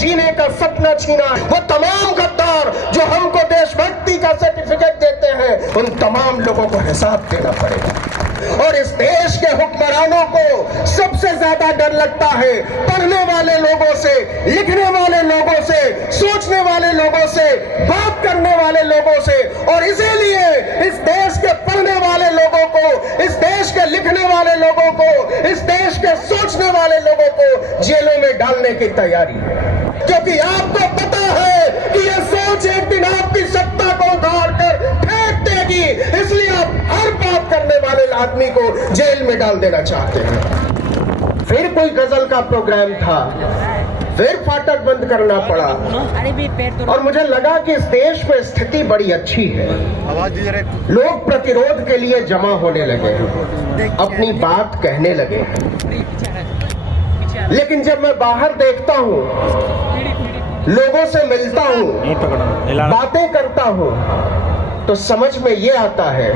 जीने का सपना छीना, वो तमाम गद्दार जो हमको देशभक्ति का सर्टिफिकेट देते हैं, उन तमाम लोगों को हिसाब देना पड़ेगा। और इस देश के हुक्मरानों को सबसे ज्यादा डर लगता है पढ़ने वाले लोगों से, लिखने वाले लोगों से, सोचने वाले लोगों से, बात करने वाले लोगों से। और इसीलिए इस देश के पढ़ने वाले लोगों को, इस देश के लिखने वाले लोगों को, इस देश के सोचने वाले लोगों को जेलों में डालने की तैयारी है, क्योंकि आपको पता है कि यह सोच एक दिन आपकी सत्ता को उखाड़ कर फेंक देगी। इसलिए आप हर बात करने वाले आदमी को जेल में डाल देना चाहते हैं। फिर कोई गजल का प्रोग्राम था, फिर फाटक बंद करना पड़ा। और मुझे लगा कि इस देश में स्थिति बड़ी अच्छी है, लोग प्रतिरोध के लिए जमा होने लगे हैं, अपनी बात कहने लगे हैं। लेकिन जब मैं बाहर देखता हूँ, लोगों से मिलता हूँ, बातें करता हूँ, तो समझ में ये आता है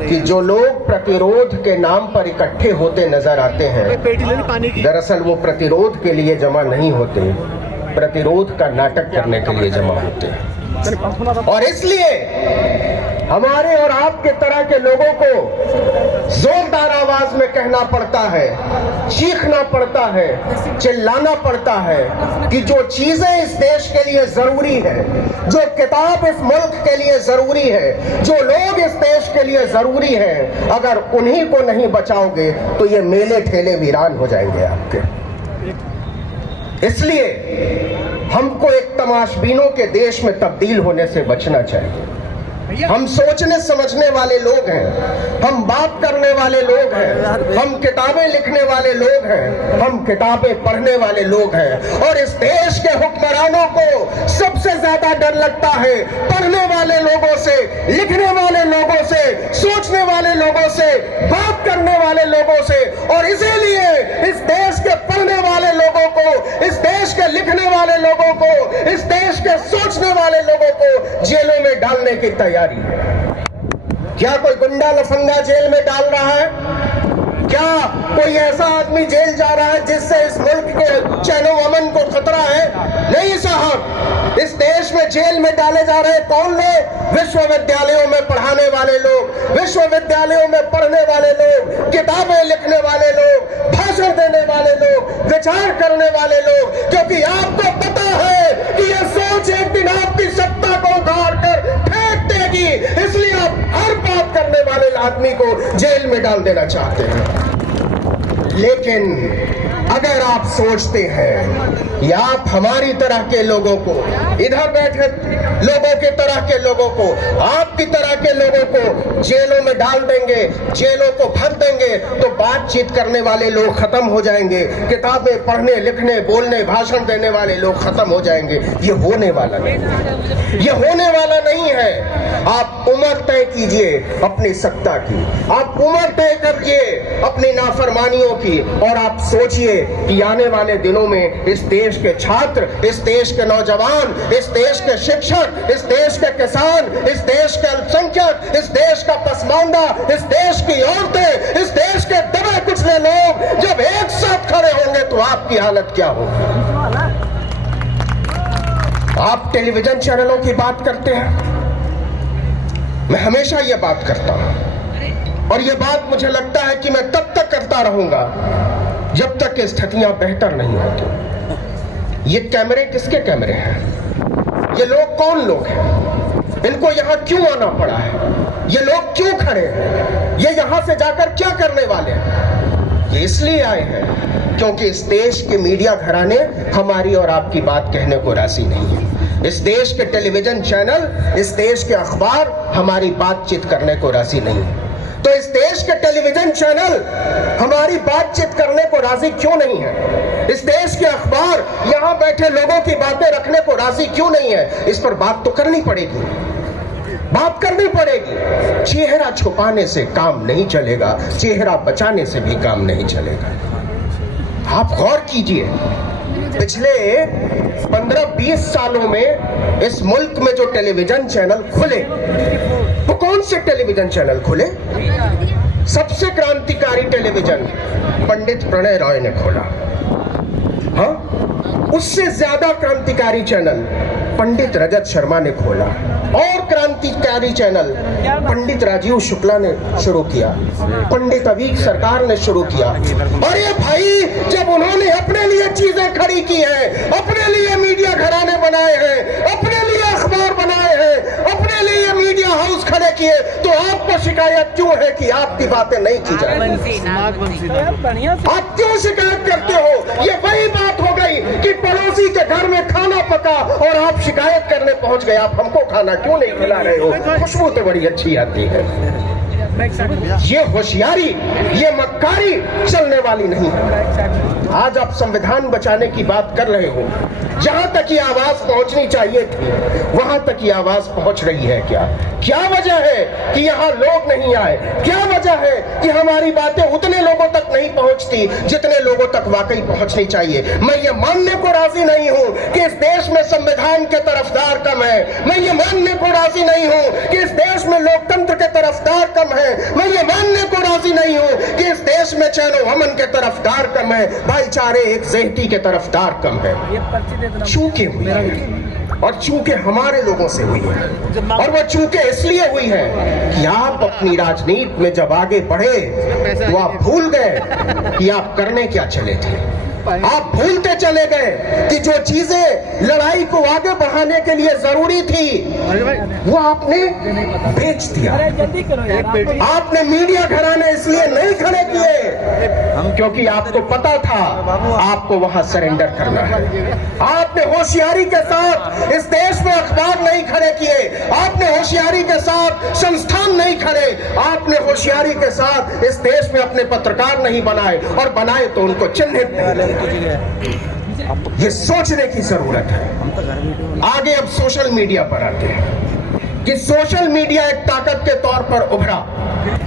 कि जो लोग प्रतिरोध के नाम पर इकट्ठे होते नजर आते हैं, दरअसल वो प्रतिरोध के लिए जमा नहीं होते, प्रतिरोध का नाटक करने के लिए जमा होते हैं। और इसलिए हमारे और आपके तरह के लोगों को जोरदार आवाज में कहना पड़ता है, चीखना पड़ता है, चिल्लाना पड़ता है कि जो चीजें इस देश के लिए जरूरी है, जो किताब इस मुल्क के लिए जरूरी है, जो लोग इस देश के लिए जरूरी है, अगर उन्हीं को नहीं बचाओगे तो ये मेले ठेले वीरान हो जाएंगे आपके। इसलिए हमको एक तमाशबीनों के देश में तब्दील होने से बचना चाहिए। हम सोचने समझने वाले लोग हैं, हम बात करने वाले लोग हैं, हम किताबें लिखने वाले लोग हैं, हम किताबें पढ़ने वाले लोग हैं। और इस देश के हुक्मरानों को सबसे ज्यादा डर लगता है पढ़ने वाले लोगों से, लिखने वाले लोगों से, सोचने वाले लोगों से, बात करने वाले लोगों से। और इसीलिए इस देश के पढ़ने वाले लोगों को, इस देश के लिखने वाले लोगों को, इस देश के सोचने वाले लोगों को जेलों में डालने की तैयारी। क्या कोई गुंडा लफंगा जेल में डाल रहा है? क्या कोई ऐसा आदमी जेल जा रहा है जिससे इस मुल्क के चैनो अमन को खतरा है? नहीं साहब, इस देश में जेल में डाले जा रहे कौन लोग? विश्वविद्यालयों में पढ़ाने वाले लोग, विश्वविद्यालयों में पढ़ने वाले लोग, किताबें लिखने वाले लोग, भाषण देने वाले लोग, विचार करने वाले लोग। क्योंकि आपको पता है कि यह सोच एक दिन आपकी सत्ता को उखाड़ कर फेंक देगी। इसलिए आप हर बात करने वाले आदमी को जेल में डाल देना चाहते हैं। लेकिन अगर आप सोचते हैं या आप हमारी तरह के लोगों को, इधर बैठे लोगों के तरह के लोगों को, आपकी तरह के लोगों को जेलों में डाल देंगे, जेलों को भर देंगे, तो बातचीत करने वाले लोग खत्म हो जाएंगे, किताबें पढ़ने, लिखने, बोलने, भाषण देने वाले लोग खत्म हो जाएंगे। ये होने वाला नहीं, ये होने वाला नहीं है। आप उम्र तय कीजिए अपनी सत्ता की, आप उम्र तय करिए अपनी नाफरमानियों की, और आप सोचिए कि आने वाले दिनों में इस देश के छात्र, इस देश के नौजवान, इस देश के शिक्षक, इस देश के किसान, इस देश के अल्पसंख्यक, इस देश का पसमानदा, इस देश की औरतें, इस देश के दबे कुचले लोग जब एक साथ खड़े होंगे तो आपकी हालत क्या होगी? आप टेलीविजन चैनलों की बात करते हैं, मैं हमेशा यह बात करता हूं, और यह बात मुझे लगता है कि मैं तब तक करता रहूंगा जब तक कि स्थितियां बेहतर नहीं होती। ये कैमरे किसके कैमरे हैं? ये लोग कौन लोग हैं? इनको यहां क्यों आना पड़ा है? ये लोग क्यों खड़े हैं? ये यहां से जाकर क्या करने वाले हैं? ये इसलिए आए हैं क्योंकि इस देश के मीडिया घराने हमारी और आपकी बात कहने को राजी नहीं है। इस देश के टेलीविजन चैनल, इस देश के अखबार हमारी बातचीत करने को राजी नहीं है। तो इस देश के टेलीविजन चैनल हमारी बातचीत करने को राजी क्यों नहीं है? इस देश के अखबार यहां बैठे लोगों की बातें रखने को राजी क्यों नहीं है? इस पर बात तो करनी पड़ेगी, बात करनी पड़ेगी। चेहरा छुपाने से काम नहीं चलेगा, चेहरा बचाने से भी काम नहीं चलेगा। आप गौर कीजिए, पिछले 15-20 सालों में इस मुल्क में जो टेलीविजन चैनल खुले, वो कौन से टेलीविजन चैनल खुले? सबसे क्रांतिकारी टेलीविजन पंडित प्रणय रॉय ने खोला। हाँ, उससे ज्यादा क्रांतिकारी चैनल पंडित रजत शर्मा ने खोला और क्रांतिकारी चैनल पंडित राजीव शुक्ला ने शुरू किया, पंडित अवीक सरकार ने शुरू किया। और ये भाई जब उन्होंने अपने लिए चीजें खड़ी की हैं, अपने लिए मीडिया घराने बनाए हैं, अपने लिए अखबार बनाए हैं, अपने लिए मीडिया हाउस खड़े किए, तो आपको शिकायत क्यों है कि आपकी बातें नहीं की जा रही? आप क्यों शिकायत करते हो? ये वही बात हो गई कि पड़ोसी के घर में खाना पका और आप शिकायत करने पहुंच गए, आप हमको खाना क्यों नहीं खिला रहे हो? खुशबू तो बड़ी अच्छी आती है। ये होशियारी, ये मक्कारी चलने वाली नहीं है। आज आप संविधान बचाने की बात कर रहे हो, जहां तक ये आवाज पहुंचनी चाहिए थी वहां तक ये आवाज पहुंच रही है क्या? क्या वजह है कि यहाँ लोग नहीं आए? क्या वजह है कि हमारी बातें उतने लोगों तक नहीं पहुंचती जितने लोगों तक वाकई पहुंचनी चाहिए? मैं ये मानने को राजी नहीं हूं कि इस देश में संविधान के तरफदार कम है। मैं ये मानने को राजी नहीं हूं कि इस देश में लोकतंत्र के तरफदार कम है। मैं ये मानने को राजी नहीं हूं कि इस देश में चैन अमन के तरफदार कम है, भाईचारे एक जेहती के तरफदार कम है। चूके हुई है और चूके हमारे लोगों से हुई है, और वो चूके इसलिए हुई है कि आप अपनी राजनीति में जब आगे बढ़े तो आप भूल गए कि आप करने क्या चले थे। आप भूलते चले गए कि जो चीजें लड़ाई को आगे बढ़ाने के लिए जरूरी थी वो आपने बेच दिया। आपने मीडिया घराने इसलिए नहीं खड़े किए क्योंकि आपको पता था आपको वहां सरेंडर करना है। आपने होशियारी के साथ इस देश में अखबार नहीं खड़े किए, आपने होशियारी के साथ संस्थान नहीं खड़े, आपने होशियारी के साथ इस देश में अपने पत्रकार नहीं बनाए, और बनाए तो उनको चिन्हित नहीं। ये सोचने की जरूरत है। आगे अब सोशल मीडिया पर आते हैं कि सोशल मीडिया एक ताकत के तौर पर उभरा।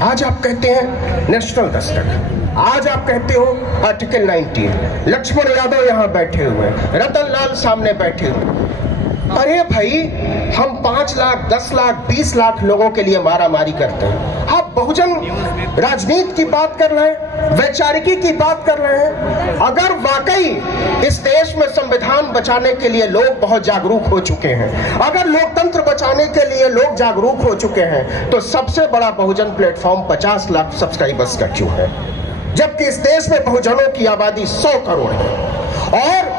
आज आप कहते हैं नेशनल दस्तक, आज आप कहते हो आर्टिकल 19, लक्ष्मण यादव यहां बैठे हुए, रतन लाल सामने बैठे हुए। अरे भाई, हम 5 लाख 10 लाख 20 लाख लोगों के लिए मारामारी करते हैं, आप बहुजन राजनीति की बात कर रहे हैं, वैचारिकी की बात कर रहे हैं। अगर वाकई इस देश में संविधान बचाने के लिए लोग बहुत जागरूक हो चुके हैं, अगर लोकतंत्र बचाने के लिए लोग जागरूक हो चुके हैं, तो सबसे बड़ा बहुजन प्लेटफॉर्म 50 लाख सब्सक्राइबर्स का क्यों है, जबकि इस देश में बहुजनों की आबादी 100 करोड़ है। और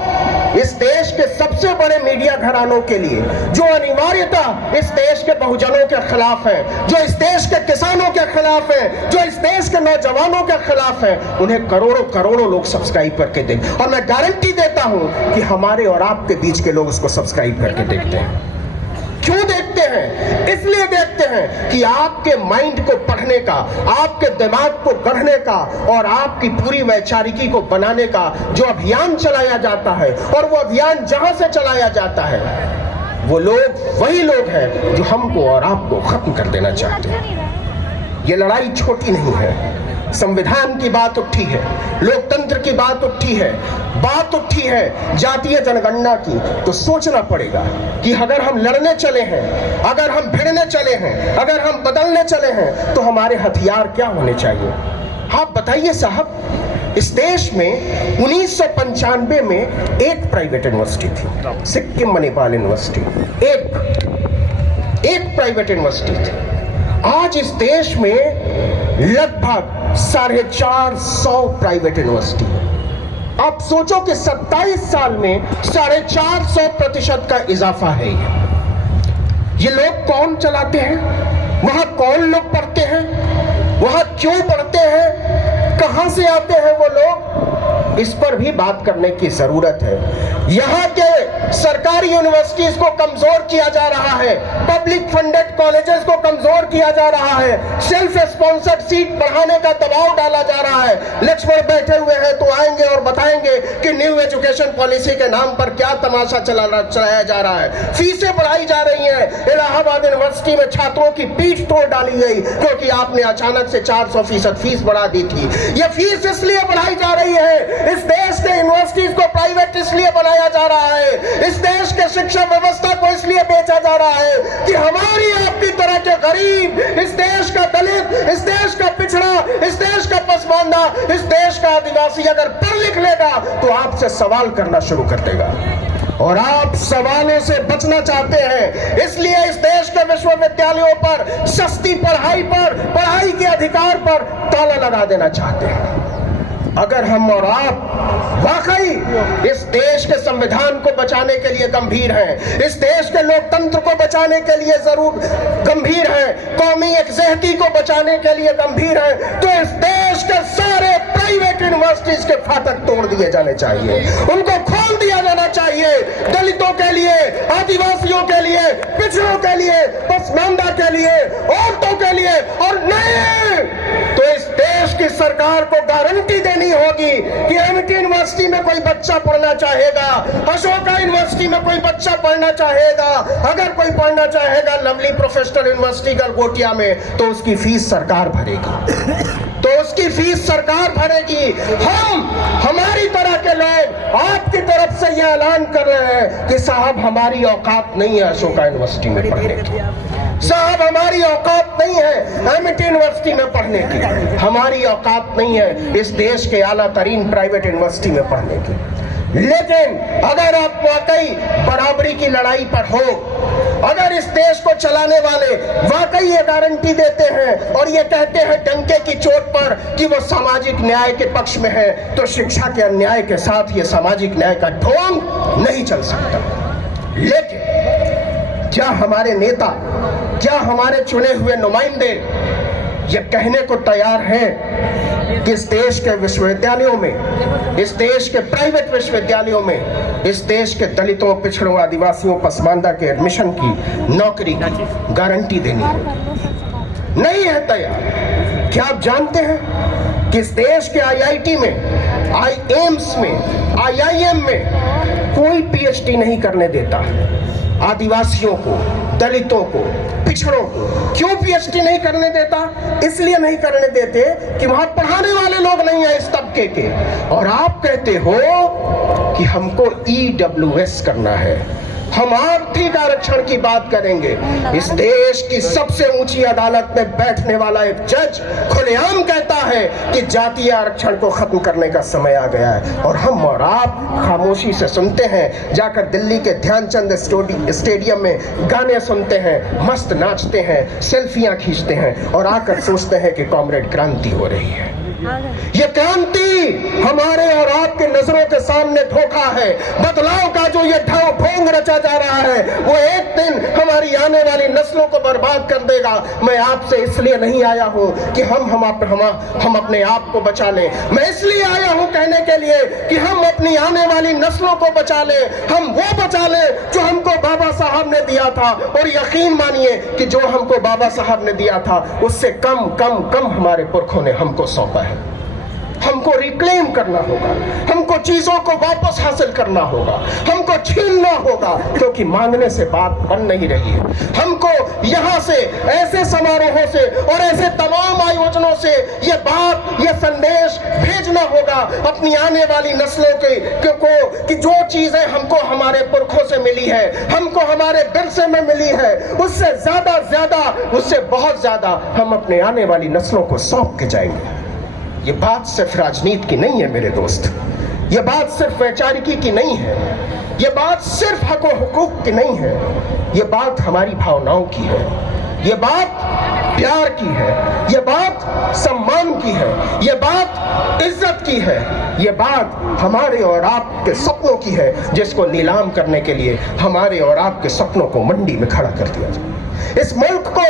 इस देश के सबसे बड़े मीडिया घरानों के लिए जो अनिवार्यता इस देश के बहुजनों के खिलाफ है, जो इस देश के किसानों के खिलाफ है, जो इस देश के नौजवानों के खिलाफ है, उन्हें करोड़ों करोड़ों लोग सब्सक्राइब करके दें। और मैं गारंटी देता हूं कि हमारे और आपके बीच के लोग उसको सब्सक्राइब करके देखते हैं। क्यों देखते हैं? इसलिए देखते हैं कि आपके माइंड को पढ़ने का, आपके दिमाग को गढ़ने का और आपकी पूरी वैचारिकी को बनाने का जो अभियान चलाया जाता है, और वो अभियान जहां से चलाया जाता है, वो लोग वही लोग हैं जो हमको और आपको खत्म कर देना चाहते हैं। ये लड़ाई छोटी नहीं है। संविधान की बात उठी है, लोकतंत्र की बात उठी है, बात उठी है जातीय जनगणना की, तो सोचना पड़ेगा कि अगर हम लड़ने चले हैं, अगर हम भिड़ने चले हैं, अगर हम बदलने चले हैं, तो हमारे हथियार क्या होने चाहिए? आप बताइए साहब, इस देश में 1995 में एक प्राइवेट यूनिवर्सिटी थी, सिक्किम मणिपाल यूनिवर्सिटी, एक प्राइवेट यूनिवर्सिटी थी। आज इस देश में लगभग 450 प्राइवेट यूनिवर्सिटी है। आप सोचो कि 27 साल में 450% का इजाफा है। ये लोग कौन चलाते हैं? वहां कौन लोग पढ़ते हैं? वहां क्यों पढ़ते हैं? कहां से आते हैं वो लोग? इस पर भी बात करने की जरूरत है। यहाँ के सरकारी यूनिवर्सिटीज को कमजोर किया जा रहा है, पब्लिक फंडेड कॉलेजेस को कमजोर किया जा रहा है, सेल्फ स्पॉन्सर्ड सीट बढ़ाने का दबाव डाला जा रहा है। लक्ष्मण बैठे हुए हैं तो आएंगे और बताएंगे कि न्यू एजुकेशन पॉलिसी के नाम पर क्या तमाशा चलाया जा रहा है। फीसें बढ़ाई जा रही हैं। इलाहाबाद यूनिवर्सिटी में छात्रों की पीठ तोड़ डाली गई क्योंकि आपने अचानक से 400% फीस बढ़ा दी थी। यह फीस इसलिए बढ़ाई जा रही है, इस देश के यूनिवर्सिटीज को प्राइवेट इसलिए बनाया जा रहा है, इस देश के शिक्षा व्यवस्था को इसलिए बेचा जा रहा है कि हमारी आपकी तरह के गरीब, इस देश का दलित, इस देश का पिछड़ा, इस देश का पसमानदा का, इस देश का आदिवासी अगर पढ़ लिख लेगा तो आपसे सवाल करना शुरू कर देगा। और आप सवालों से बचना चाहते हैं, इसलिए इस देश के विश्वविद्यालयों पर सस्ती पढ़ाई पर, पढ़ाई के अधिकार पर ताला लगा देना चाहते हैं। अगर हम और आप वाकई इस देश के संविधान को बचाने के लिए गंभीर हैं, इस देश के लोकतंत्र को बचाने के लिए जरूर गंभीर हैं, कौमी एकजहती को बचाने के लिए गंभीर हैं, तो इस देश के सारे प्राइवेट यूनिवर्सिटीज के फाटक तोड़ दिए जाने चाहिए, उनको खोल दिया जाना चाहिए। दलितों के लिए, आदिवासियों के लिए, पिछड़ों के लिए, पसमानदा के लिए, औरतों के लिए, और नहीं तो इस देश की सरकार को गारंटी देनी होगी कि एमटी यूनिवर्सिटी में कोई बच्चा पढ़ना चाहेगा, अशोका यूनिवर्सिटी में कोई बच्चा पढ़ना चाहेगा, अगर कोई पढ़ना चाहेगा लवली प्रोफेशनल यूनिवर्सिटी गलगोटिया में, तो उसकी फीस सरकार भरेगी, तो उसकी फीस सरकार भरेगी। हमारी तरह के लोग आपकी तरफ से यह ऐलान कर रहे हैं कि साहब हमारी औकात नहीं है अशोका यूनिवर्सिटी में पढ़ने की, साहब हमारी औकात नहीं है एमटी यूनिवर्सिटी में पढ़ने की, हमारी औकात नहीं है इस देश के आला तरीन प्राइवेट यूनिवर्सिटी में पढ़ने की। लेकिन अगर आप वाकई बराबरी की लड़ाई पर हो, अगर इस देश को चलाने वाले वाकई ये गारंटी देते हैं और ये कहते हैं डंके की चोट पर कि वो सामाजिक न्याय के पक्ष में है, तो शिक्षा के अन्याय के साथ ये सामाजिक न्याय का ढोंग नहीं चल सकता। लेकिन क्या हमारे नेता, क्या हमारे चुने हुए नुमाइंदे ये कहने को तैयार हैं कि इस देश के विश्वविद्यालयों में, इस देश के प्राइवेट विश्वविद्यालयों में, इस देश के दलितों, पिछड़ों, आदिवासियों, पसमानदा के एडमिशन की, नौकरी की गारंटी देनी होगी? नहीं है तैयार। क्या आप जानते हैं कि इस देश के आईआईटी में, एम्स में, आईआईएम में कोई पीएचडी नहीं करने देता आदिवासियों को, दलितों को, पिछड़ों को? क्यों पीएचडी नहीं करने देता? इसलिए नहीं करने देते कि वहां पढ़ाने वाले लोग नहीं है इस तबके के। और आप कहते हो कि हमको ईडब्ल्यूएस करना है, हम आर्थिक आरक्षण की बात करेंगे। इस देश की सबसे ऊंची अदालत में बैठने वाला एक जज खुलेआम कहता है कि जातीय आरक्षण को खत्म करने का समय आ गया है, और हम और आप खामोशी से सुनते हैं। जाकर दिल्ली के ध्यानचंद स्टेडियम में गाने सुनते हैं, मस्त नाचते हैं, सेल्फियां खींचते हैं, और आकर सोचते हैं कि कॉमरेड क्रांति हो रही है। ये क्रांति हमारे और आपके नजरों के सामने धोखा है। बदलाव का जो ये ढोंग रचा जा रहा है, वो एक दिन हमारी आने वाली नस्लों को बर्बाद कर देगा। मैं आपसे इसलिए नहीं आया हूं कि हम अपने आप को बचा लें, मैं इसलिए आया हूं कहने के लिए कि हम अपनी आने वाली नस्लों को बचा लें, हम वो बचा लें जो हमको बाबा साहब ने दिया था। और यकीन मानिए कि जो हमको बाबा साहब ने दिया था उससे कम कम कम हमारे पुरखों ने हमको सौंपा है। हमको रिक्लेम करना होगा, हमको चीजों को वापस हासिल करना होगा, हमको छीनना होगा, क्योंकि मांगने से बात बन नहीं रही है। हमको यहाँ से, ऐसे समारोहों से और ऐसे तमाम आयोजनों से ये बात, ये संदेश भेजना होगा अपनी आने वाली नस्लों के कि जो चीजें हमको हमारे पुरखों से मिली है, हमको हमारे विरसे में मिली है, उससे ज्यादा, उससे बहुत ज्यादा हम अपने आने वाली नस्लों को सौंप के जाएंगे। ये बात सिर्फ राजनीति की नहीं है मेरे दोस्त, ये बात सिर्फ वैचारिकी की नहीं है, ये बात सिर्फ हक व हुकूक की नहीं है, ये बात हमारी भावनाओं की है, ये बात प्यार की है, ये बात सम्मान की है, ये बात इज्जत की है, ये बात हमारे और आपके सपनों की है, जिसको नीलाम करने के लिए हमारे और आपके सपनों को मंडी में खड़ा कर दिया जाए। इस मुल्क को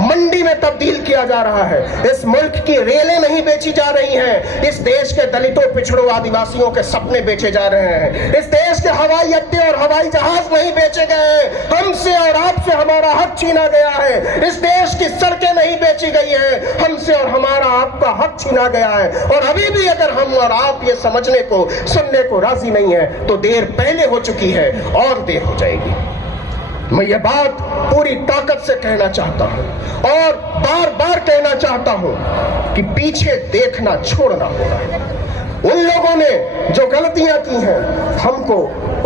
मंडी में तब्दील किया जा रहा है, इस मुल्क की रेलें नहीं बेची जा रही हैं, इस देश के दलितों, पिछड़ों, आदिवासियों के सपने बेचे जा रहे हैं, इस देश के हवाई अड्डे और हवाई जहाज नहीं बेचे गए, हमसे और आपसे हमारा हक छीना गया है, इस देश की सड़कें नहीं बेची गई हैं, हमसे और हमारा आपका हक छीना गया है। और अभी भी अगर हम और आप ये समझने को, सुनने को राजी नहीं है, तो देर पहले हो चुकी है और देर हो जाएगी। मैं ये बात पूरी ताकत से कहना चाहता हूं और बार बार कहना चाहता हूं कि पीछे देखना छोड़ना होगा। उन लोगों ने जो गलतियां की हैं, हमको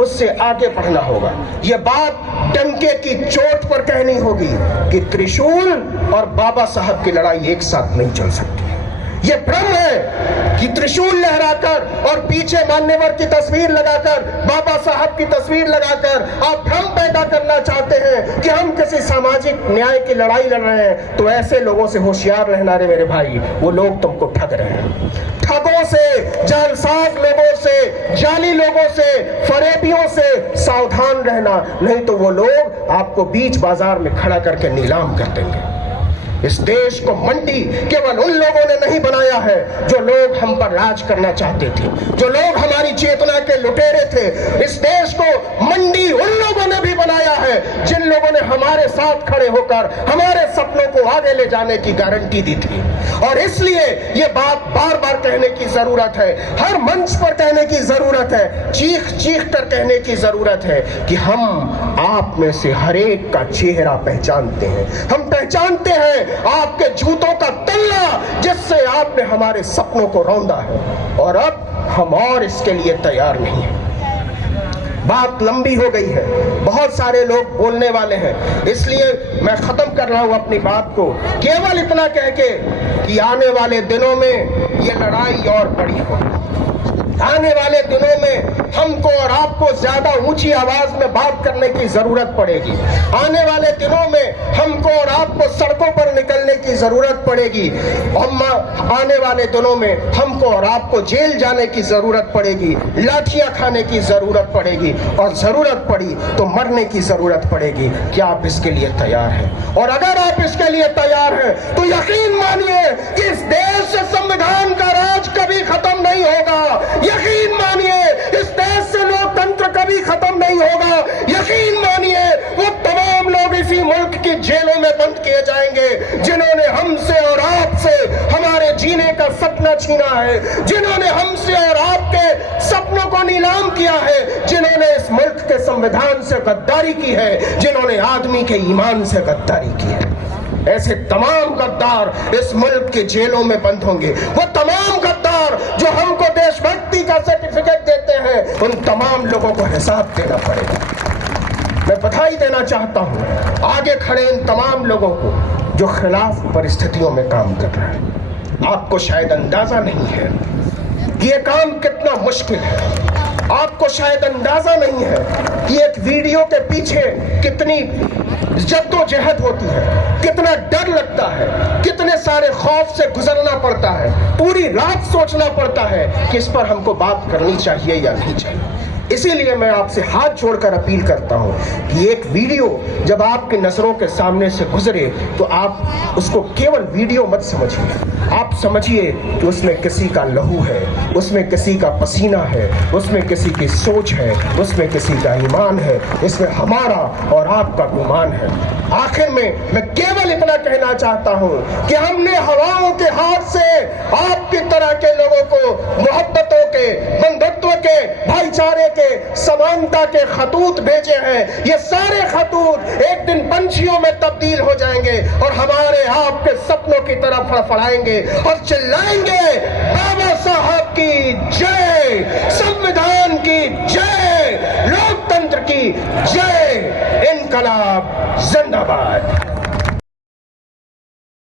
उससे आगे बढ़ना होगा। ये बात डंके की चोट पर कहनी होगी कि त्रिशूल और बाबा साहब की लड़ाई एक साथ नहीं चल सकती। ये भ्रम है कि त्रिशूल लहराकर और पीछे मान्यवर की तस्वीर लगाकर, बाबा साहब की तस्वीर लगाकर आप भ्रम पैदा करना चाहते हैं कि हम किसी सामाजिक न्याय की लड़ाई लड़ रहे हैं। तो ऐसे लोगों से होशियार रहना रे मेरे भाई, वो लोग तुमको ठग रहे हैं। ठगों से, जालसाज लोगों से, जाली लोगों से, फरेबियों से सावधान रहना, नहीं तो वो लोग आपको बीच बाजार में खड़ा करके नीलाम कर देंगे। इस देश को मंडी केवल उन लोगों ने नहीं बनाया है जो लोग हम पर राज करना चाहते थे, जो लोग हमारी चेतना के लुटेरे थे। इस देश को मंडी उन लोगों ने भी बनाया है जिन लोगों ने हमारे साथ खड़े होकर हमारे सपनों को आगे ले जाने की गारंटी दी थी। और इसलिए ये बात बार बार कहने की जरूरत है, हर मंच पर कहने की जरूरत है, चीख चीख कर कहने की जरूरत है कि हम आप में से हर एक का चेहरा पहचानते हैं। हम पहचानते हैं आपके जूतों का तल्ला जिससे आपने हमारे सपनों को रौंदा है, और अब हम और इसके लिए तैयार नहीं हैं। बात लंबी हो गई है, बहुत सारे लोग बोलने वाले हैं, इसलिए मैं खत्म कर रहा हूं अपनी बात को केवल इतना कह के कि आने वाले दिनों में ये लड़ाई और बड़ी होगी। आने वाले दिनों में हमको और आपको ज्यादा ऊंची आवाज में बात करने की जरूरत पड़ेगी। आने वाले दिनों में हमको और आपको सड़कों पर निकलने की जरूरत पड़ेगी। आने वाले दिनों में हमको और आपको जेल जाने की जरूरत पड़ेगी, लाठियां खाने की जरूरत पड़ेगी, और जरूरत पड़ी तो मरने की जरूरत पड़ेगी। क्या आप इसके लिए तैयार हैं? और अगर आप इसके लिए तैयार हैं तो यकीन मानिए कि इस देश से संविधान का राज कभी खत्म नहीं होगा। यकीन मानिए इस देश से लोकतंत्र कभी खत्म नहीं होगा। यकीन मानिए वो तमाम लोग इसी मुल्क की जेलों में बंद किए जाएंगे जिन्होंने हमसे और आपसे हमारे जीने का सपना छीना है, जिन्होंने हमसे और आपके सपनों को नीलाम किया है, जिन्होंने इस मुल्क के संविधान से गद्दारी की है, जिन्होंने आदमी के ईमान से गद्दारी की है। ऐसे तमाम गद्दार इस मुल्क के जेलों में बंद होंगे। वो तमाम गद्दार जो हमको देशभक्ति का सर्टिफिकेट देते हैं, उन तमाम लोगों को हिसाब देना पड़ेगा। मैं बधाई देना चाहता हूं आगे खड़े इन तमाम लोगों को जो खिलाफ परिस्थितियों में काम कर रहे हैं। आपको शायद अंदाजा नहीं है कि ये काम कितना मुश्किल है। आपको शायद अंदाजा नहीं है कि एक वीडियो के पीछे कितनी जद्दोजहद होती है, कितना डर लगता है, कितने सारे खौफ से गुजरना पड़ता है, पूरी रात सोचना पड़ता है कि इस पर हमको बात करनी चाहिए या नहीं चाहिए। इसीलिए मैं आपसे हाथ जोड़कर अपील करता हूं कि एक वीडियो जब आपकी नजरों के सामने से गुजरे तो आप उसको केवल वीडियो मत समझिए। आप समझिए कि उसमें किसी का लहू है, उसमें किसी का पसीना है, उसमें किसी की सोच है, उसमें किसी का ईमान है, इसमें हमारा और आपका गुमान है। आखिर में मैं केवल इतना कहना चाहता हूं कि हमने हवाओं के हाथ से आपकी तरह के लोगों को मोहब्बतों के, बंधुत्व के, भाईचारे के, समानता के खतूत भेजे हैं। ये सारे खतूत एक दिन पंछियों में तब्दील हो जाएंगे और हमारे आपके सपनों की तरफ फड़फड़ाएंगे और चिल्लाएंगे, बाबा साहब की जय, संविधान की जय, लोकतंत्र की जय, इनकलाब जिंदाबाद।